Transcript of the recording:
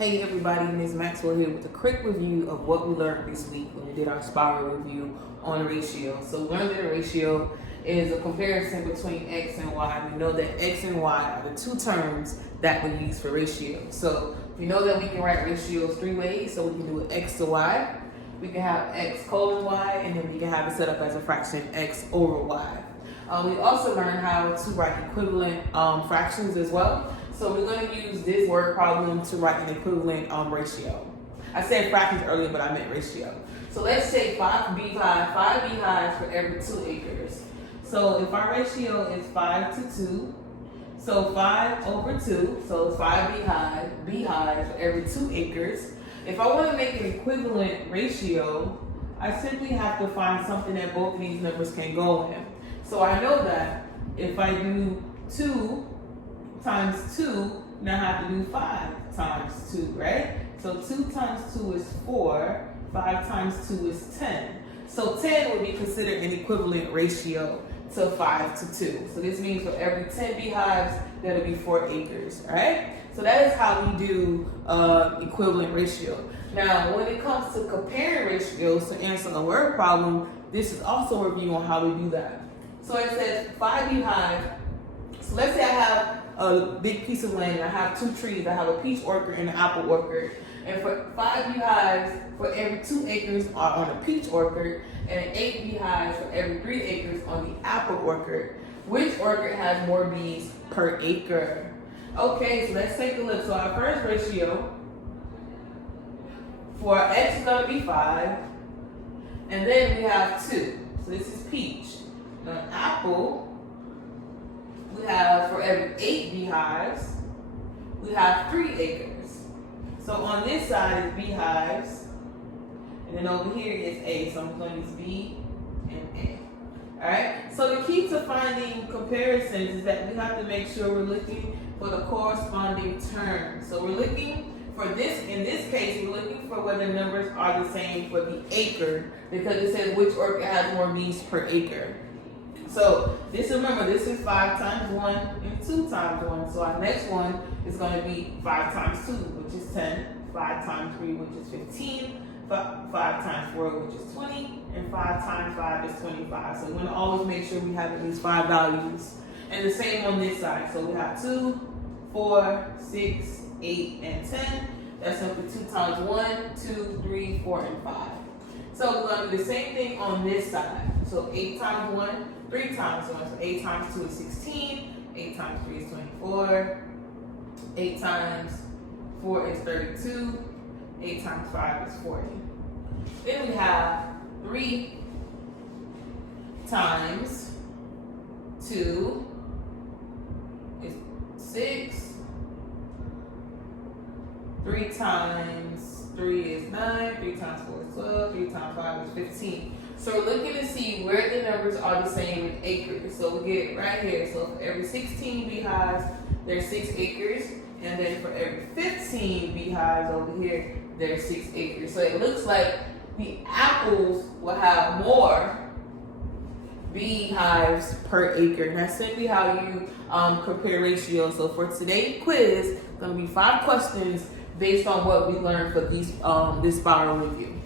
Hey everybody, Ms. Maxwell here with a quick review of what we learned this week when we did our spiral review on ratio. So we learned that a ratio is a comparison between x and y. We know that x and y are the two terms that we use for ratio. So we know that we can write ratios three ways. So we can do it x to y, we can have x colon y, and then we can have it set up as a fraction x over y. We also learned how to write equivalent fractions as well. So we're going to use this word problem to write an equivalent ratio. I said fractions earlier, but I meant ratio. So let's take 5 beehives for every 2 acres. So if our ratio is 5 to 2, so 5 over 2, so 5 beehives for every 2 acres. If I want to make an equivalent ratio, I simply have to find something that both of these numbers can go in. So I know that if I do 2 times 2, now I have to do 5 times 2, right? So 2 times 2 is 4, 5 times 2 is 10. So 10 would be considered an equivalent ratio to 5 to 2. So this means for every 10 beehives, that'll be 4 acres, all right? So that is how we do equivalent ratio. Now, when it comes to comparing ratios to answer a word problem, this is also a review on how we do that. So it says 5 beehives. So let's say I have a big piece of land. I have 2 trees. I have a peach orchard and an apple orchard. And for 5 beehives for every 2 acres are on a peach orchard, and 8 beehives for every 3 acres on the apple orchard. Which orchard has more bees per acre? Okay, so let's take a look. So our first ratio for x is going to be 5, and then we have 2. So this is peach. Now apple, we have for every 8 beehives, we have 3 acres. So on this side is beehives, and then over here is A. So I'm going to use B and A. Alright, so the key to finding comparisons is that we have to make sure we're looking for the corresponding term. So we're looking for this, in this case, we're looking for whether numbers are the same for the acre, because it says which orchard has more bees per acre. So remember, this is 5 times 1 and 2 times 1. So our next one is going to be 5 times 2, which is 10, 5 times 3, which is 15, 5 times 4, which is 20, and 5 times 5 is 25. So we're going to always make sure we have at least 5 values. And the same on this side. So we have 2, 4, 6, 8, and 10. That's simply 2 times 1, 2, 3, 4, and 5. So we're going to do the same thing on this side. So 8 times 1, 3 times 1. So 8 times 2 is 16. 8 times 3 is 24. 8 times 4 is 32. 8 times 5 is 40. Then we have 3 times 2 is 6. 3 times 3 is 9. 3 times 4 is 12. 3 times 5 is 15. So we're looking to see where the numbers are the same in acres. So we get right here. So for every 16 beehives, there's 6 acres. And then for every 15 beehives over here, there's 6 acres. So it looks like the apples will have more beehives per acre. And that's simply how you compare ratios. So for today's quiz, it's going to be 5 questions based on what we learned for this spiral review.